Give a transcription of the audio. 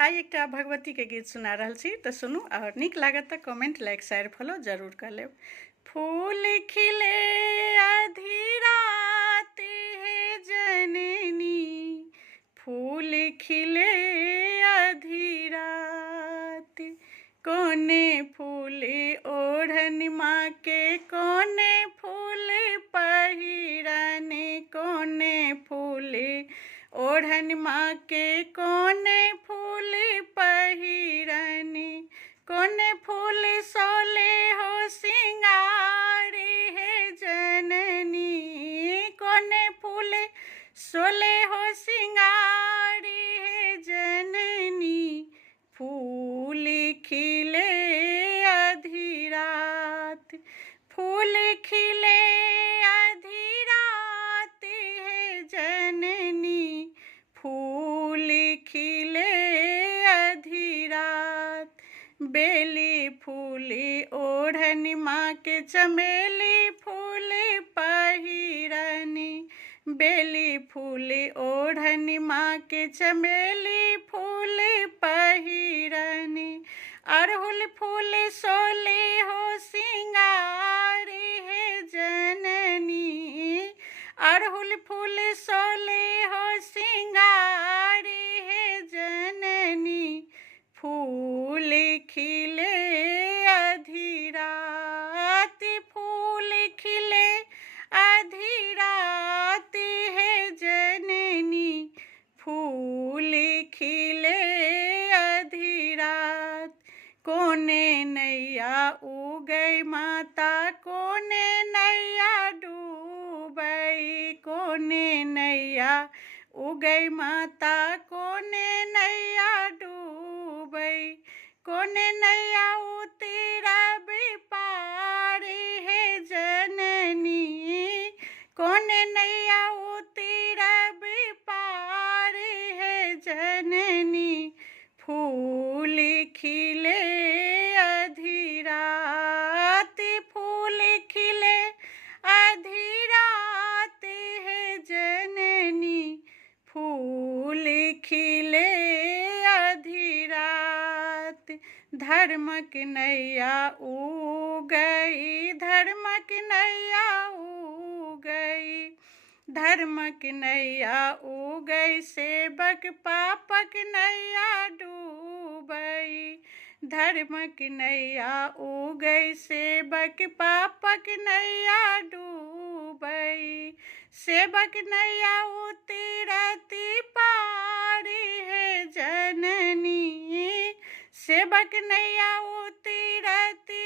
आई एक भगवती के गीत सुना रहल छी तो सुनू और निक लागत तो कमेंट लाइक शेयर फॉलो जरूर कर लेब। फूल खिले आधी रात है जननी, फूल खिले आधी रात, कोने फूल ओढ़न माँ के कोने फूल पहिरन, कोने फूल ओढ़न माँ के कोने फूल पहिरन, कोने फूल सोले हो सिंगार है जननी, कोने फूल सोले हो सिंगार है जननी, फूल खिले आधी रात, फूल खिले आधी रात है जननी, फूल खिले आधी रात, बेली फूली ओढ़न माँ के चमेली फूल पहिरनी, बेली फूली ओढ़न माँ के चमेली फूल पहिरनी, अड़हुल फूल सोले हो सिंगार है जननी, अड़हुल फूल सोले हो सिंगार है जननी, फूल खिले आधी रात, फूल खिले आधी रात है जननी, फूल खिले आधी रात, कोने नैया उगई माता कोने नैया डूबई, कोने नैया उगई माता कोने नैया डूबई, कोने नैया उतरब पार है जननी, कोने नैया उतरब पार है जननी, फूल खिले आधी रात, फूल खिले आधी रात है जननी, फूल खिले आधी रात, धर्मक नैया उगई, धर्मक नैया उगई, धर्मक नैया उगई, सेवक पापक नैया डूबई, धर्मक नैया उगई, सेवक पापक नैया डूबई, सेवक नैया उतरती पार है जननी, सेवक नैया उतरती